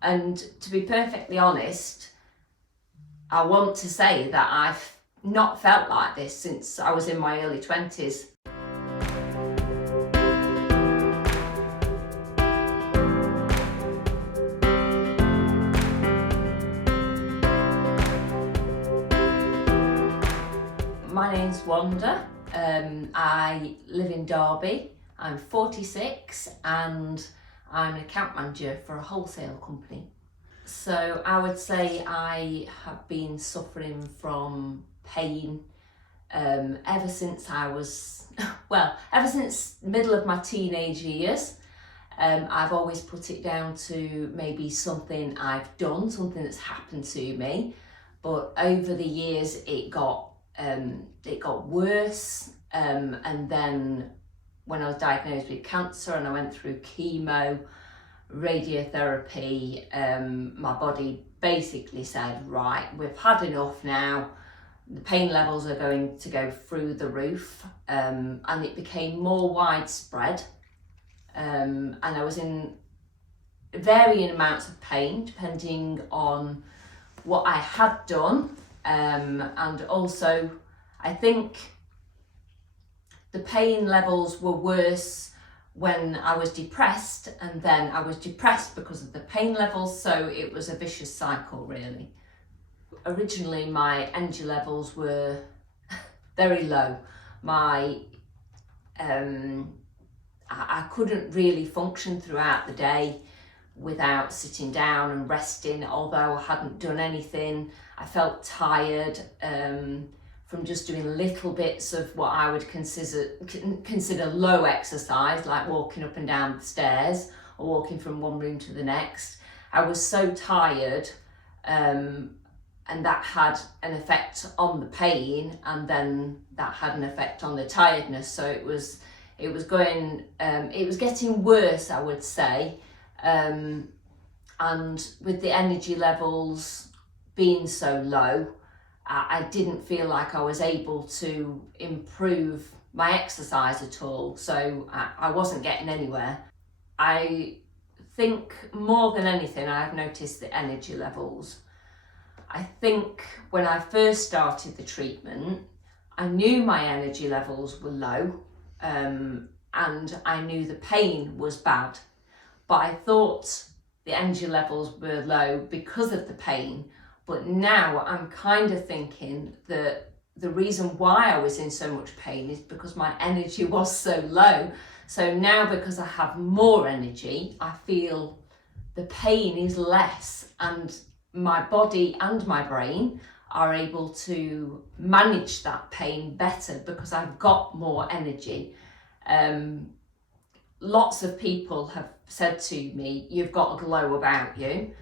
And to be perfectly honest, I want to say that I've not felt like this since I was in my early 20s. My name's Wanda. I live in Derby. I'm 46 and I'm an account manager for a wholesale company. So I would say I have been suffering from pain ever since I was, ever since middle of my teenage years. I've always put it down to maybe something I've done, something that's happened to me. But over the years it got worse, and then when I was diagnosed with cancer and I went through chemo, radiotherapy, my body basically said, right, we've had enough now, the pain levels are going to go through the roof, and it became more widespread, and I was in varying amounts of pain depending on what I had done. And also I think the pain levels were worse when I was depressed, and then I was depressed because of the pain levels, so it was a vicious cycle really. Originally my energy levels were very low. I couldn't really function throughout the day without sitting down and resting, although I hadn't done anything. I felt tired from just doing little bits of what I would consider low exercise, like walking up and down the stairs or walking from one room to the next. I was so tired, and that had an effect on the pain, and then that had an effect on the tiredness. So it was getting worse, I would say. And with the energy levels being so low, I didn't feel like I was able to improve my exercise at all, so I wasn't getting anywhere. I think more than anything I've noticed the energy levels. I think when I first started the treatment, I knew my energy levels were low, and I knew the pain was bad. But I thought the energy levels were low because of the pain. But now I'm kind of thinking that the reason why I was in so much pain is because my energy was so low. So now, because I have more energy, I feel the pain is less, and my body and my brain are able to manage that pain better because I've got more energy. Lots of people have said to me, you've got a glow about you.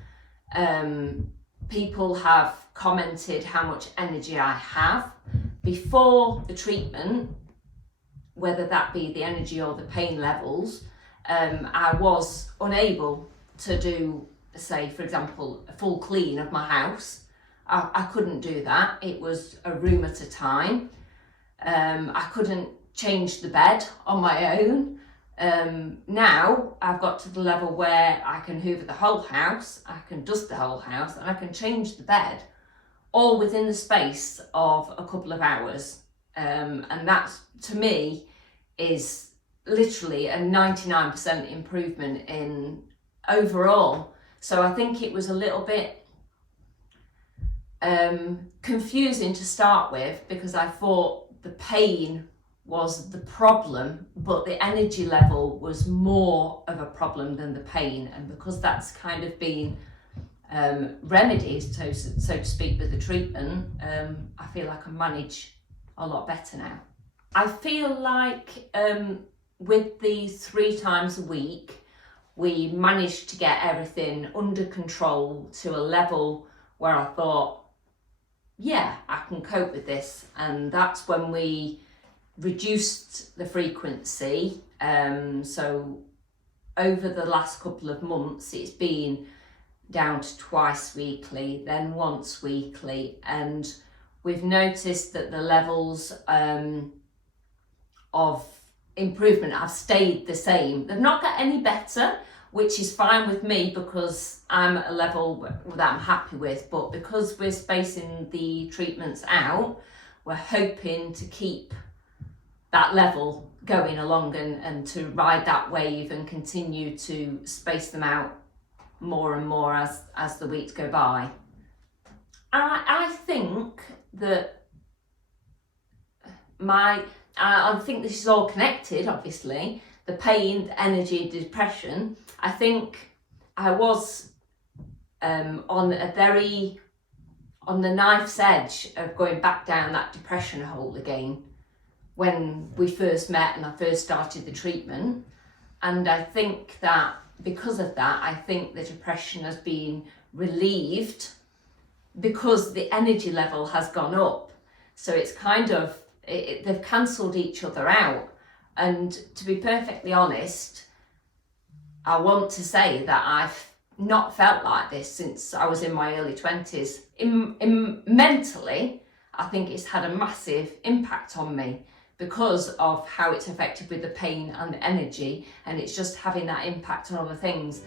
People have commented how much energy I have. Before the treatment, whether that be the energy or the pain levels, I was unable to do, say, for example, a full clean of my house. I couldn't do that. It was a room at a time. I couldn't change the bed on my own. Now I've got to the level where I can hoover the whole house, I can dust the whole house, and I can change the bed all within the space of a couple of hours. And that, to me, is literally a 99% improvement in overall. So I think it was a little bit confusing to start with, because I thought the pain was the problem, but the energy level was more of a problem than the pain. And because that's kind of been remedied, so to speak, with the treatment, I feel I can manage a lot better now. I feel like with the 3 times a week, we managed to get everything under control to a level where I thought, yeah, I can cope with this. And that's when we reduced the frequency. So over the last couple of months, it's been down to twice weekly, then once weekly, and we've noticed that the levels of improvement have stayed the same. They've not got any better. which is fine with me because I'm at a level that I'm happy with. But because we're spacing the treatments out, we're hoping to keep that level going along and to ride that wave and continue to space them out more and more as the weeks go by. I think that I think this is all connected, obviously. The pain, the energy, the depression. I think I was on the knife's edge of going back down that depression hole again when we first met and I first started the treatment. And I think that because of that, I think the depression has been relieved because the energy level has gone up. So it's kind of, they've cancelled each other out. And to be perfectly honest, I want to say that I've not felt like this since I was in my early 20s. Mentally, I think it's had a massive impact on me because of how it's affected with the pain and the energy, and it's just having that impact on other things.